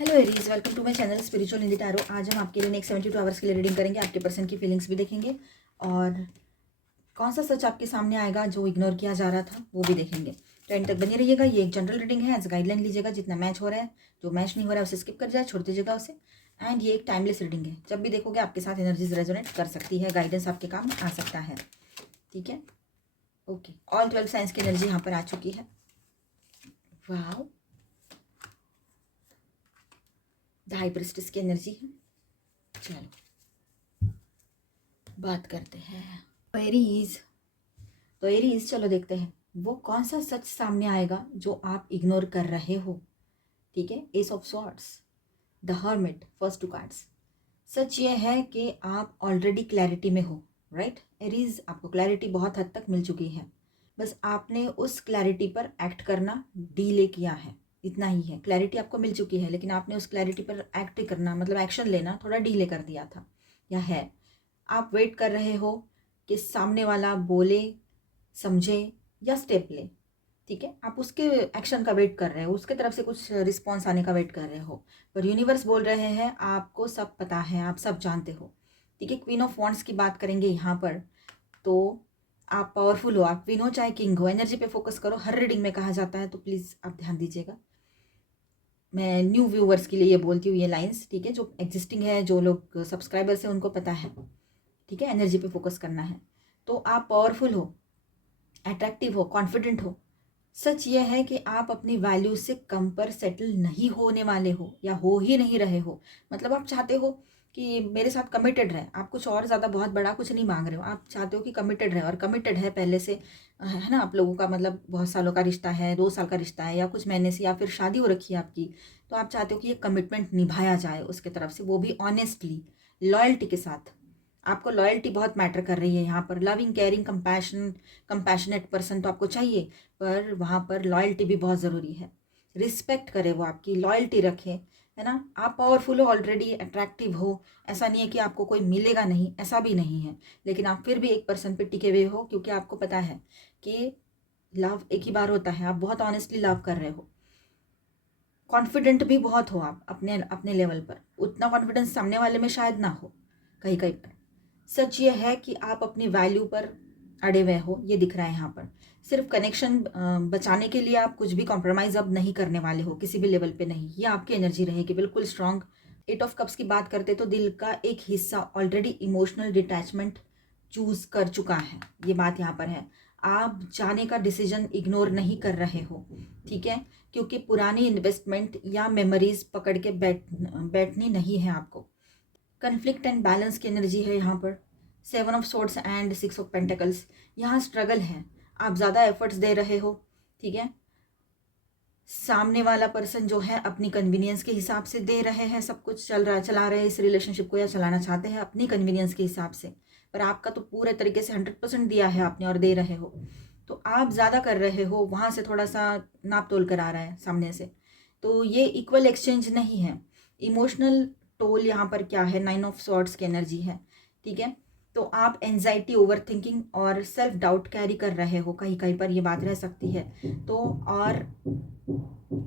Hello Aries, welcome to my channel spiritual Hindi tarot. आज हम आपके लिए नेक्स्ट 72 आवर्स के लिए रीडिंग करेंगे। आपके पर्सन की फीलिंग्स भी देखेंगे और कौन सा सच आपके सामने आएगा जो इग्नोर किया जा रहा था वो भी देखेंगे। तो एंड तक बने रहिएगा। ये एक जनरल रीडिंग है, एज गाइडलाइन लीजिएगा। जितना मैच हो रहा है, जो मैच नहीं हो रहा है उसे स्किप कर जाए, छोड़ दीजिएगा उसे। एंड ये एक टाइमलेस रीडिंग है, जब भी देखोगे आपके साथ एनर्जीज रेजोनेट कर सकती है, गाइडेंस आपके काम आ सकता है। ठीक है, ओके। ऑल 12 साइंस की एनर्जी यहाँ पर आ चुकी है। वाह, द हाई प्रीस्टेस की एनर्जी है। चलो बात करते हैं। तो एरीज चलो देखते हैं वो कौन सा सच सामने आएगा जो आप इग्नोर कर रहे हो। ठीक है, ace of swords, the hermit, first two cards. सच ये है कि आप ऑलरेडी क्लैरिटी में हो, राइट एरीज। आपको क्लैरिटी बहुत हद तक मिल चुकी है, बस आपने उस क्लैरिटी पर एक्ट करना डीले किया है, इतना ही है। क्लैरिटी आपको मिल चुकी है, लेकिन आपने उस क्लैरिटी पर एक्ट करना, मतलब एक्शन लेना, थोड़ा डीले कर दिया था या है। आप वेट कर रहे हो कि सामने वाला बोले, समझे या स्टेप ले। ठीक है, आप उसके एक्शन का वेट कर रहे हो, उसके तरफ से कुछ रिस्पॉन्स आने का वेट कर रहे हो। पर यूनिवर्स बोल रहे हैं आपको सब पता है, आप सब जानते हो। ठीक है, क्वीन ऑफ वॉन्ड्स की बात करेंगे यहाँ पर। तो आप पावरफुल हो, आप क्वीन हो चाहे किंग हो, एनर्जी पे फोकस करो। हर रीडिंग में कहा जाता है, तो प्लीज़ आप ध्यान दीजिएगा। मैं न्यू व्यूवर्स के लिए ये बोलती हूँ ये लाइंस। ठीक है, जो एग्जिस्टिंग है, जो लोग सब्सक्राइबर्स हैं उनको पता है। ठीक है, एनर्जी पे फोकस करना है। तो आप पावरफुल हो, अट्रैक्टिव हो, कॉन्फिडेंट हो। सच यह है कि आप अपनी वैल्यू से कम पर सेटल नहीं होने वाले हो, या हो ही नहीं रहे हो। मतलब आप चाहते हो कि मेरे साथ कमिटेड रहे, आप कुछ और ज़्यादा बहुत बड़ा कुछ नहीं मांग रहे हो। आप चाहते हो कि कमिटेड रहे, और कमिटेड है पहले से, है ना। आप लोगों का मतलब बहुत सालों का रिश्ता है, 2 साल का रिश्ता है, या कुछ महीने से, या फिर शादी हो रखी है आपकी। तो आप चाहते हो कि ये कमिटमेंट निभाया जाए उसके तरफ से, वो भी ऑनेस्टली, लॉयल्टी के साथ। आपको लॉयल्टी बहुत मैटर कर रही है यहाँ पर। लविंग, केयरिंग, कंपैशनेट पर्सन तो आपको चाहिए, पर वहाँ पर लॉयल्टी भी बहुत ज़रूरी है। रिस्पेक्ट करे वो आपकी, लॉयल्टी रखे, है ना। आप पावरफुल हो, ऑलरेडी अट्रैक्टिव हो। ऐसा नहीं है कि आपको कोई मिलेगा नहीं, ऐसा भी नहीं है। लेकिन आप फिर भी एक पर्सन पे टिके हुए हो, क्योंकि आपको पता है कि लव एक ही बार होता है। आप बहुत ऑनेस्टली लव कर रहे हो। कॉन्फिडेंट भी बहुत हो आप अपने अपने लेवल पर। उतना कॉन्फिडेंस सामने वाले में शायद ना हो, कहीं कहीं पर। सच ये है कि आप अपनी वैल्यू पर अड़े हुए हो, ये दिख रहा है यहाँ पर। सिर्फ कनेक्शन बचाने के लिए आप कुछ भी कॉम्प्रोमाइज़ अब नहीं करने वाले हो, किसी भी लेवल पे नहीं। ये आपकी एनर्जी रहेगी बिल्कुल स्ट्रांग। 8 ऑफ कप्स की बात करते तो दिल का एक हिस्सा ऑलरेडी इमोशनल डिटैचमेंट चूज कर चुका है, ये बात यहाँ पर है। आप जाने का डिसीजन इग्नोर नहीं कर रहे हो, ठीक है, क्योंकि पुरानी इन्वेस्टमेंट या मेमोरीज पकड़ के बैठनी नहीं है आपको। कन्फ्लिक्ट एंड बैलेंस की एनर्जी है यहाँ पर। 7 of swords and 6 of pentacles. यहाँ स्ट्रगल है, आप ज़्यादा एफर्ट्स दे रहे हो। ठीक है, सामने वाला पर्सन जो है अपनी कन्वीनियंस के हिसाब से दे रहे हैं, सब कुछ चला रहे हैं इस रिलेशनशिप को, या चलाना चाहते हैं अपनी कन्वीनियंस के हिसाब से। पर आपका तो पूरे तरीके से 100% दिया है आपने, और दे रहे हो। तो आप ज़्यादा कर रहे हो, वहाँ से थोड़ा सा नाप तोल कर आ रहा है सामने से। तो ये इक्वल एक्सचेंज नहीं है। इमोशनल टोल यहाँ पर क्या है, 9 ऑफ सॉर्ड्स की एनर्जी है। ठीक है, तो आप एंजाइटी, ओवर थिंकिंग और सेल्फ डाउट कैरी कर रहे हो, कहीं कहीं पर ये बात रह सकती है। तो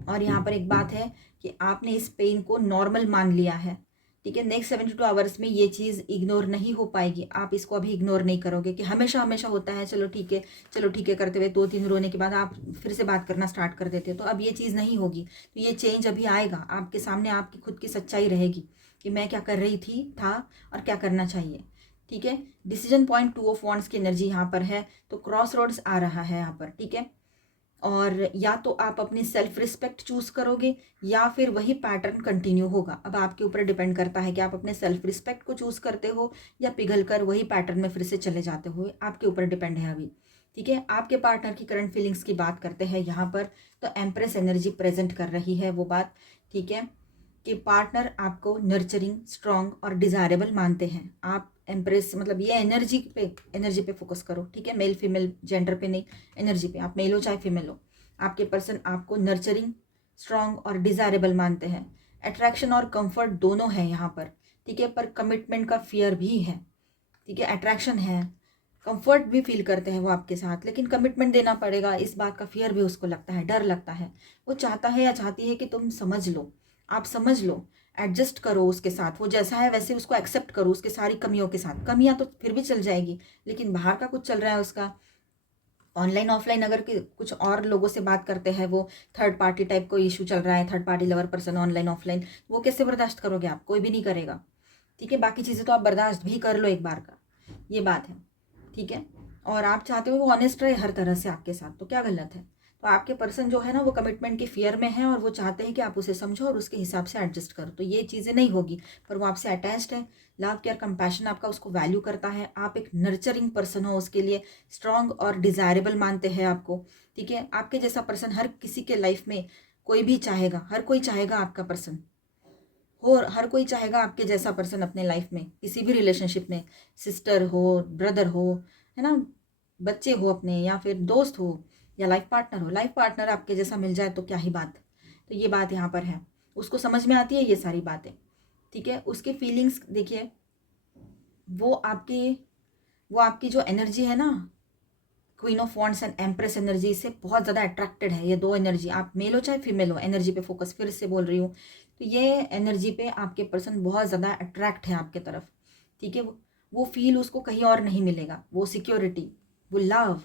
और यहाँ पर एक बात है कि आपने इस पेन को नॉर्मल मान लिया है। ठीक है, नेक्स्ट 72 आवर्स में ये चीज़ इग्नोर नहीं हो पाएगी। आप इसको अभी इग्नोर नहीं करोगे कि हमेशा हमेशा होता है, चलो ठीक है, चलो ठीक है करते हुए 2-3 रोने के बाद आप फिर से बात करना स्टार्ट कर देते हो। तो अब ये चीज़ नहीं होगी। तो ये चेंज अभी आएगा आपके सामने, आपकी खुद की सच्चाई रहेगी कि मैं क्या कर रही था और क्या करना चाहिए। ठीक है, डिसीजन पॉइंट 2 ऑफ वॉन्ड्स की एनर्जी यहाँ पर है। तो क्रॉस रोड्स आ रहा है यहाँ पर। ठीक है, और या तो आप अपनी सेल्फ रिस्पेक्ट चूज करोगे, या फिर वही पैटर्न कंटिन्यू होगा। अब आपके ऊपर डिपेंड करता है कि आप अपने सेल्फ रिस्पेक्ट को चूज करते हो, या पिघल कर वही पैटर्न में फिर से चले जाते हो। आपके ऊपर डिपेंड है अभी। ठीक है, आपके पार्टनर की करंट फीलिंग्स की बात करते हैं यहाँ पर। तो एम्प्रेस एनर्जी प्रेजेंट कर रही है वो बात। ठीक है, कि पार्टनर आपको नर्चरिंग, स्ट्रॉन्ग और डिज़ायरेबल मानते हैं। आप एम्प्रेस, मतलब ये एनर्जी पे फोकस करो। ठीक है, मेल फीमेल जेंडर पे नहीं, एनर्जी पे। आप मेल हो चाहे फीमेल हो, आपके पर्सन आपको नर्चरिंग, स्ट्रॉन्ग और डिज़ायरेबल मानते हैं। अट्रैक्शन और कंफर्ट दोनों है यहाँ पर। ठीक है, पर कमिटमेंट का फियर भी है। ठीक है, अट्रैक्शन है, कंफर्ट भी फील करते हैं वो आपके साथ, लेकिन कमिटमेंट देना पड़ेगा, इस बात का फियर भी उसको लगता है, डर लगता है। वो चाहता है या चाहती है कि तुम समझ लो, आप समझ लो, एडजस्ट करो उसके साथ, वो जैसा है वैसे उसको एक्सेप्ट करो, उसके सारी कमियों के साथ। कमियां तो फिर भी चल जाएगी, लेकिन बाहर का कुछ चल रहा है उसका, ऑनलाइन ऑफलाइन अगर कुछ और लोगों से बात करते हैं, वो थर्ड पार्टी टाइप को इशू चल रहा है, third party lover person online offline, वो कैसे बर्दाश्त करोगे आप? कोई भी नहीं करेगा, ठीक है। बाकी चीज़ें तो आप बर्दाश्त भी कर लो एक बार का, ये बात है, ठीक है। और आप चाहते हो वो ऑनेस्ट रहे हर तरह से आपके साथ, तो क्या गलत है? तो आपके पर्सन जो है ना वो कमिटमेंट की फियर में है, और वो चाहते हैं कि आप उसे समझो और उसके हिसाब से एडजस्ट करो, तो ये चीज़ें नहीं होगी। पर वो आपसे अटैच्ड है, लव केयर कंपैशन आपका उसको वैल्यू करता है, आप एक नर्चरिंग पर्सन हो उसके लिए, स्ट्रांग और डिज़ायरेबल मानते हैं आपको, ठीक है। आपके जैसा पर्सन हर किसी के लाइफ में कोई भी चाहेगा, हर कोई चाहेगा आपका पर्सन हो, हर कोई चाहेगा आपके जैसा पर्सन अपने लाइफ में, किसी भी रिलेशनशिप में, सिस्टर हो, ब्रदर हो, है ना, बच्चे हो अपने, या फिर दोस्त हो, या लाइफ पार्टनर हो। लाइफ पार्टनर आपके जैसा मिल जाए तो क्या ही बात। तो ये बात यहाँ पर है, उसको समझ में आती है ये सारी बातें, ठीक है। उसके फीलिंग्स देखिए, वो आपकी वो आपकी जो एनर्जी है ना, queen of wands and empress energy से बहुत ज़्यादा अट्रैक्टेड है। ये दो एनर्जी, आप मेल हो चाहे फीमेल हो, एनर्जी पे फोकस फिर से बोल रही हूँ, तो ये एनर्जी पे आपके पर्सन बहुत ज़्यादा अट्रैक्ट है आपके तरफ, ठीक है। वो फील उसको कहीं और नहीं मिलेगा, वो सिक्योरिटी, वो लव,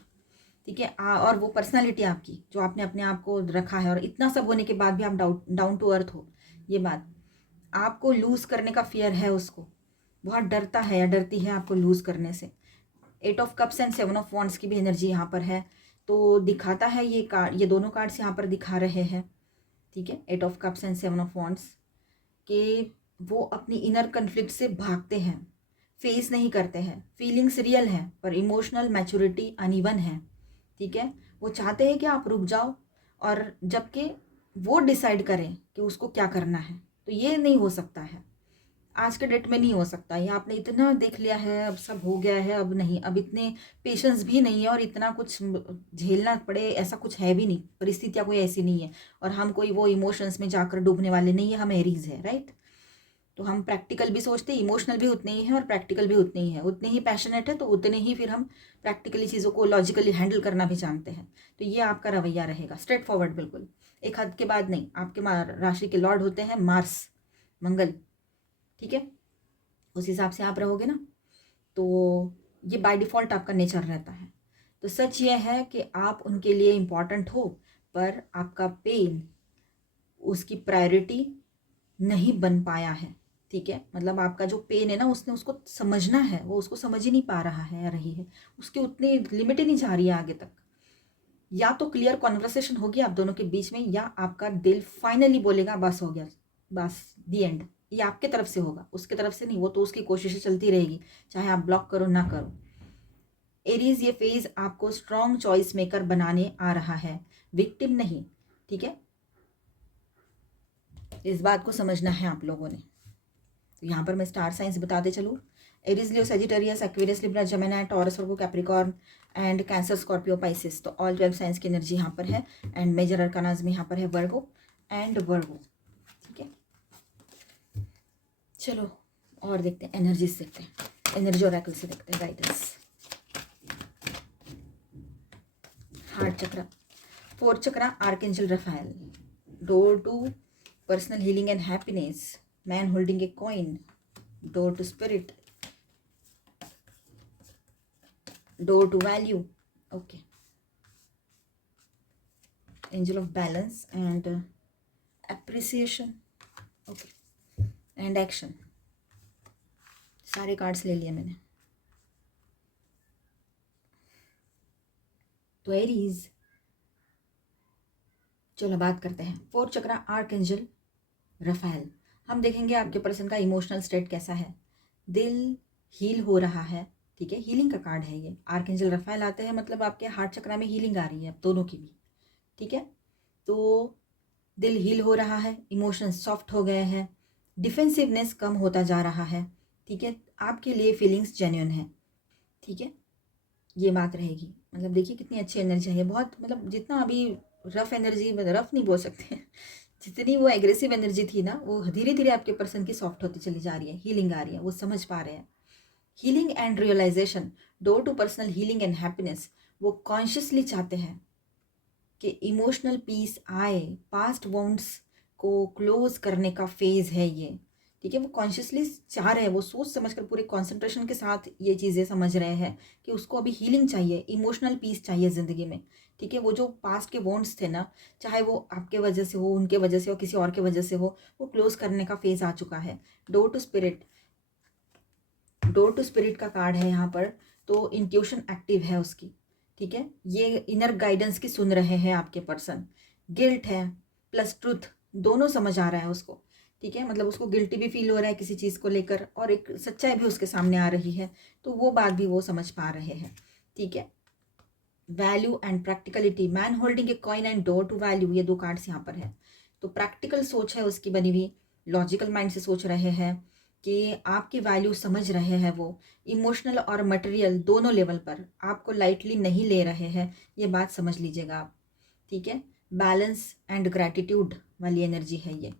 ठीक है। और वो पर्सनालिटी आपकी जो आपने अपने आप को रखा है, और इतना सब होने के बाद भी आप डाउन टू अर्थ हो, ये बात। आपको लूज़ करने का फियर है उसको, बहुत डरता है या डरती है आपको लूज़ करने से। 8 of cups and 7 of wands की भी एनर्जी यहाँ पर है, तो दिखाता है ये कार्ड, ये दोनों कार्ड्स यहाँ पर दिखा रहे हैं, ठीक है। 8 of cups and 7 of wands के वो अपनी इनर कन्फ्लिक्ट से भागते हैं, फेस नहीं करते हैं, फीलिंग्स रियल हैं पर इमोशनल मैच्योरिटी अनइवन है, ठीक है। वो चाहते हैं कि आप रुक जाओ, और जबकि वो डिसाइड करें कि उसको क्या करना है, तो ये नहीं हो सकता है, आज के डेट में नहीं हो सकता। ये आपने इतना देख लिया है, अब सब हो गया है, अब नहीं, अब इतने पेशेंस भी नहीं है, और इतना कुछ झेलना पड़े ऐसा कुछ है भी नहीं, परिस्थितियाँ कोई ऐसी नहीं है, और हम कोई वो इमोशंस में जाकर डूबने वाले नहीं है, हम एरीज है, राइट। तो हम प्रैक्टिकल भी सोचते हैं, इमोशनल भी उतने ही है, और प्रैक्टिकल भी उतने ही है, उतने ही पैशनेट है, तो उतने ही फिर हम प्रैक्टिकली चीज़ों को लॉजिकली हैंडल करना भी जानते हैं। तो ये आपका रवैया रहेगा, स्ट्रेट फॉरवर्ड बिल्कुल, एक हद के बाद नहीं। आपके राशि के लॉर्ड होते हैं मार्स, मंगल, ठीक है। उस हिसाब से आप रहोगे ना, तो ये बाय डिफ़ॉल्ट आपका नेचर रहता है। तो सच ये है कि आप उनके लिए इम्पॉर्टेंट हो, पर आपका पेन उसकी प्रायोरिटी नहीं बन पाया है, ठीक है। मतलब आपका जो पेन है ना, उसने उसको समझना है, वो उसको समझ ही नहीं पा रहा है या रही है, उसकी उतनी लिमिट ही नहीं जा रही है आगे तक। या तो क्लियर कॉन्वर्सेशन होगी आप दोनों के बीच में, या आपका दिल फाइनली बोलेगा बस हो गया, बस दी एंड। ये आपके तरफ से होगा, उसके तरफ से नहीं, वो तो उसकी कोशिशें चलती रहेगी, चाहे आप ब्लॉक करो ना करो। एरीज, ये फेज आपको स्ट्रॉन्ग चॉइस मेकर बनाने आ रहा है, विक्टिम नहीं, ठीक है। इस बात को समझना है आप लोगों ने। तो यहाँ पर मैं स्टार साइंस बताते चलूँ, Aries, Leo, Sagittarius, Aquarius, Libra, Gemini, taurus, Virgo, Capricorn and cancer, Scorpio, Pisces. तो ऑल 12 साइंस की एनर्जी यहाँ पर है, एंड मेजर अरकानाज में यहाँ पर है वर्गो एंड वर्गो, ठीक है। चलो और देखते हैं, एनर्जीज देखते हैं, एनर्जी ऑरेकल से देखते हैं guidance. Heart chakra, fourth chakra, archangel Raphael, door to personal healing and happiness, man holding a coin, door to spirit, door to value, okay, angel of balance and appreciation, okay, and action. सारे cards ले लिए मैंने। तो Aries, चलो बात करते हैं fourth chakra, archangel Rafale. हम देखेंगे आपके पर्सन का इमोशनल स्टेट कैसा है, दिल हील हो रहा है, ठीक है, हीलिंग का कार्ड है ये। आर्कएंजल रफाएल आते हैं मतलब आपके हार्ट चक्रा में हीलिंग आ रही है, अब दोनों की भी, ठीक है। तो दिल हील हो रहा है, इमोशंस सॉफ्ट हो गए हैं, डिफेंसिवनेस कम होता जा रहा है, ठीक है। आपके लिए फीलिंग्स जेन्युइन है, ठीक है, ये बात रहेगी। मतलब देखिए कितनी अच्छी एनर्जी है, बहुत, मतलब जितना अभी रफ एनर्जी, मतलब रफ नहीं बोल सकते जितनी वो एग्रेसिव एनर्जी थी ना, वो धीरे धीरे आपके पर्सन की सॉफ्ट होती चली जा रही है, हीलिंग आ रही है, वो समझ पा रहे हैं। Healing and realization, door to personal healing and happiness. वो कॉन्शियसली चाहते हैं कि इमोशनल पीस आए, पास्ट वॉन्ड्स को क्लोज करने का फेज़ है ये, ठीक है। वो कॉन्शियसली चाह रहे हैं, वो सोच समझ कर पूरे कॉन्सेंट्रेशन के साथ ये चीज़ें समझ रहे हैं कि उसको अभी हीलिंग चाहिए, इमोशनल पीस चाहिए ज़िंदगी में, ठीक है। वो जो पास्ट के वॉन्ट्स थे ना, चाहे वो आपके वजह से हो, उनके वजह से हो, किसी और के वजह से हो, वो क्लोज करने का फेज़ आ चुका है। Door to spirit, door to spirit का कार्ड है यहाँ पर, तो इंट्यूशन एक्टिव है उसकी, ठीक है। ये इनर गाइडेंस की सुन रहे हैं आपके पर्सन। गिल्ट है प्लस ट्रुथ, दोनों समझ आ रहा है उसको, ठीक है। मतलब उसको गिल्टी भी फील हो रहा है किसी चीज़ को लेकर, और एक सच्चाई भी उसके सामने आ रही है, तो वो बात भी वो समझ पा रहे हैं, ठीक है। Value and practicality, man holding a coin and door to value, ये दो कार्ड्स यहाँ पर है। तो प्रैक्टिकल सोच है उसकी बनी हुई, लॉजिकल माइंड से सोच रहे हैं कि आपकी वैल्यू समझ रहे हैं वो, इमोशनल और मटेरियल दोनों लेवल पर आपको लाइटली नहीं ले रहे हैं, ये बात समझ लीजिएगा आप, ठीक है। बैलेंस एंड ग्रैटिट्यूड वाली एनर्जी है ये,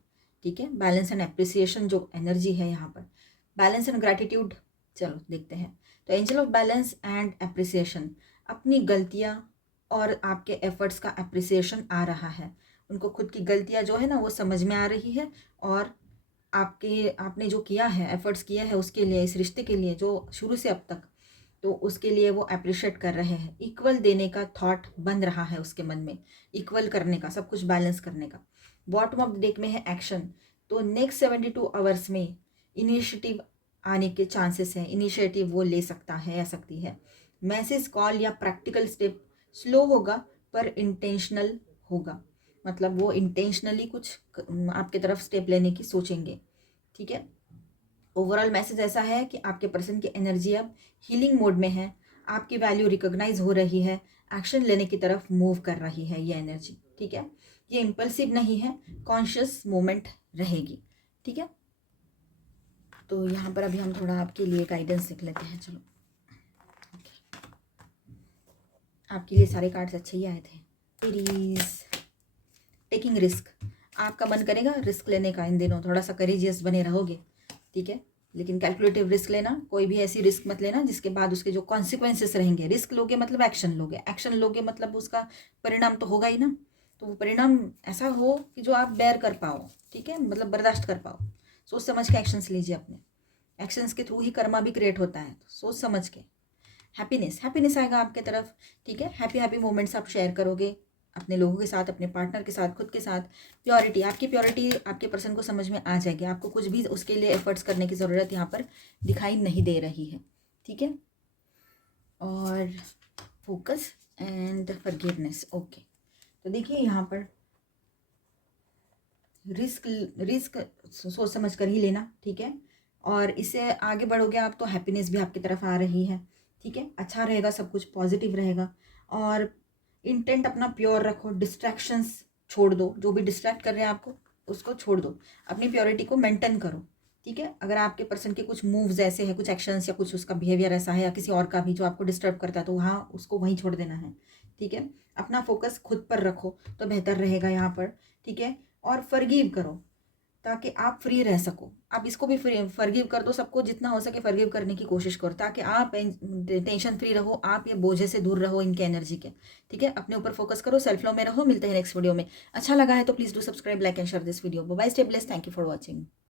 ठीक है। बैलेंस एंड एप्रिसिएशन जो एनर्जी है यहाँ पर, बैलेंस एंड ग्रैटिट्यूड, चलो देखते हैं। तो angel of balance and appreciation, अपनी गलतियाँ और आपके एफर्ट्स का एप्रिसिएशन आ रहा है, उनको खुद की गलतियाँ जो है ना वो समझ में आ रही है, और आपने जो किया है, एफर्ट्स किया है उसके लिए, इस रिश्ते के लिए जो शुरू से अब तक, तो उसके लिए वो अप्रिशिएट कर रहे हैं। इक्वल देने का थॉट बन रहा है उसके मन में, इक्वल करने का, सब कुछ बैलेंस करने का। बॉटम ऑफ द डेक में है एक्शन, तो नेक्स्ट 72 आवर्स में इनिशिएटिव आने के चांसेस हैं, इनिशिएटिव वो ले सकता है या सकती है। मैसेज, कॉल या प्रैक्टिकल स्टेप स्लो होगा पर इंटेंशनल होगा, मतलब वो इंटेंशनली कुछ आपके तरफ स्टेप लेने की सोचेंगे, ठीक है। ओवरऑल मैसेज ऐसा है कि आपके पर्सन की एनर्जी अब हीलिंग मोड में है, आपकी वैल्यू रिकॉग्नाइज हो रही है, एक्शन लेने की तरफ मूव कर रही है ये एनर्जी, ठीक है। ये इम्पल्सिव नहीं है, कॉन्शियस मोमेंट रहेगी, ठीक है। तो यहाँ पर अभी हम थोड़ा आपके लिए गाइडेंस लिख लेते हैं, चलो। आपके लिए सारे कार्ड्स अच्छे ही आए थे। एरीज, टेकिंग रिस्क, आपका मन करेगा रिस्क लेने का, इन दिनों थोड़ा सा करेजियस बने रहोगे, ठीक है। लेकिन कैलकुलेटिव रिस्क लेना, कोई भी ऐसी रिस्क मत लेना जिसके बाद उसके जो कॉन्सिक्वेंसेस रहेंगे। रिस्क लोगे मतलब एक्शन लोगे, एक्शन लोगे मतलब उसका परिणाम तो होगा ही ना, तो वो परिणाम ऐसा हो कि जो आप बेयर कर पाओ, ठीक है, मतलब बर्दाश्त कर पाओ। सोच समझ के एक्शंस लीजिए अपने, एक्शंस के थ्रू ही कर्मा भी क्रिएट होता है, तो सोच समझ के। हैप्पीनेस आएगा आपके तरफ, ठीक है। हैप्पी मोमेंट्स आप शेयर करोगे अपने लोगों के साथ, अपने पार्टनर के साथ, खुद के साथ। प्योरिटी, आपकी प्योरिटी आपके पर्सन को समझ में आ जाएगी, आपको कुछ भी उसके लिए एफर्ट्स करने की ज़रूरत यहाँ पर दिखाई नहीं दे रही है, ठीक है। और फोकस एंड फॉरगिवनेस, ओके। तो देखिए यहाँ पर रिस्क सोच समझ कर ही लेना, ठीक है। और इससे आगे बढ़ोगे आप तो हैप्पीनेस भी आपकी तरफ आ रही है, ठीक है। अच्छा रहेगा, सब कुछ पॉजिटिव रहेगा। और इंटेंट अपना प्योर रखो, डिस्ट्रैक्शंस छोड़ दो, जो भी डिस्ट्रैक्ट कर रहे हैं आपको उसको छोड़ दो, अपनी प्योरिटी को मेंटेन करो, ठीक है। अगर आपके पर्सन के कुछ मूव्स ऐसे हैं, कुछ एक्शंस या कुछ उसका बिहेवियर ऐसा है या किसी और का भी जो आपको डिस्टर्ब करता है, तो वहाँ उसको वहीं छोड़ देना है, ठीक है। अपना फोकस खुद पर रखो तो बेहतर रहेगा यहाँ पर, ठीक है। और फॉरगिव करो ताकि आप फ्री रह सको, आप इसको भी फ्री फॉरगिव कर दो, सबको जितना हो सके फॉरगिव करने की कोशिश करो ताकि आप टेंशन फ्री रहो, आप ये बोझे से दूर रहो इनके एनर्जी के, ठीक है। अपने ऊपर फोकस करो, सेल्फ लव में रहो। मिलते हैं नेक्स्ट वीडियो में। अच्छा लगा है तो please do subscribe, like and share this video. Bye, stay blessed, thank you for watching.